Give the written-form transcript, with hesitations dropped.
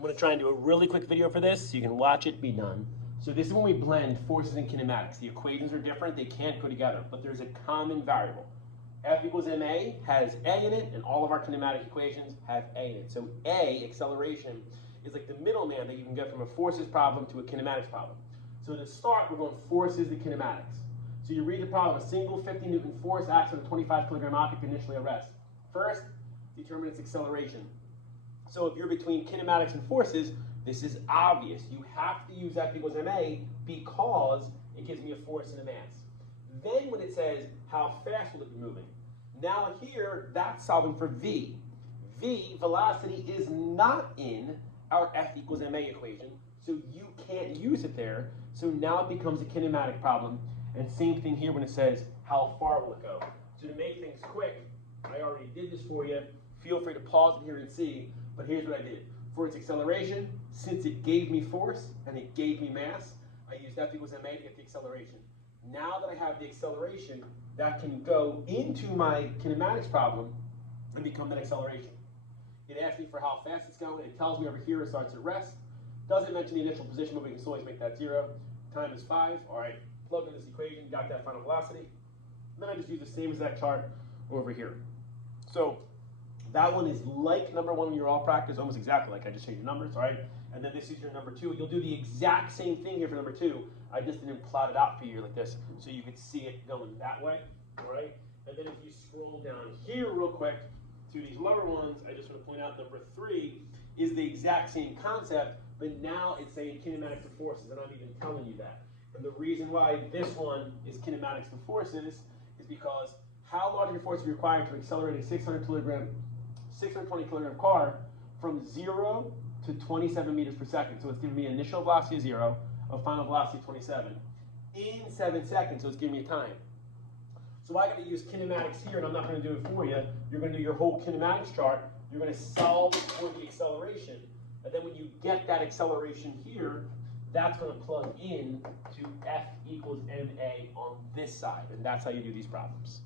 I'm going to try and do a really quick video for this so you can watch it be done. So this is when we blend forces and kinematics. The equations are different, they can't go together, but there's a common variable. F equals ma has a in it, and all of our kinematic equations have a in it. So a, acceleration, is like the middleman that you can get from a forces problem to a kinematics problem. So to start, we're going forces to kinematics. So you read the problem: a single 50 Newton force acts on a 25 kilogram object initially at rest. First, determine its acceleration. So if you're between kinematics and forces, this is obvious. You have to use F equals ma because it gives me a force and a mass. Then when it says, how fast will it be moving? Now here, that's solving for v. V, velocity, is not in our F equals ma equation, so you can't use it there. So now it becomes a kinematic problem. And same thing here when it says, how far will it go? So to make things quick, I already did this for you. Feel free to pause it here and see, but here's what I did. For its acceleration, since it gave me force and it gave me mass, I used F equals ma to get the acceleration. Now that I have the acceleration, that can go into my kinematics problem and become that acceleration. It asks me for how fast it's going. It tells me over here it starts at rest. Doesn't mention the initial position, but we can always make that 0. Time is 5. All right, plug in this equation, got that final velocity. And then I just use the same exact chart over here. So that one is like number 1 when you're all practice, almost exactly like I just changed the numbers, all right? And then this is your number 2. You'll do the exact same thing here for number 2. I just didn't plot it out for you like this, so you could see it going that way, all right? And then if you scroll down here real quick to these lower ones, I just want to point out number 3 is the exact same concept, but now it's saying kinematics of forces, and I'm even telling you that. And the reason why this one is kinematics of forces is because how large of a force is required to accelerate a 620 kilogram car from 0 to 27 meters per second. So it's giving me initial velocity of 0, a final velocity of 27 in 7 seconds. So it's giving me a time. So I got to use kinematics here, and I'm not going to do it for you. You're going to do your whole kinematics chart. You're going to solve for the acceleration, and then when you get that acceleration here, that's going to plug in to F equals ma on this side, and that's how you do these problems.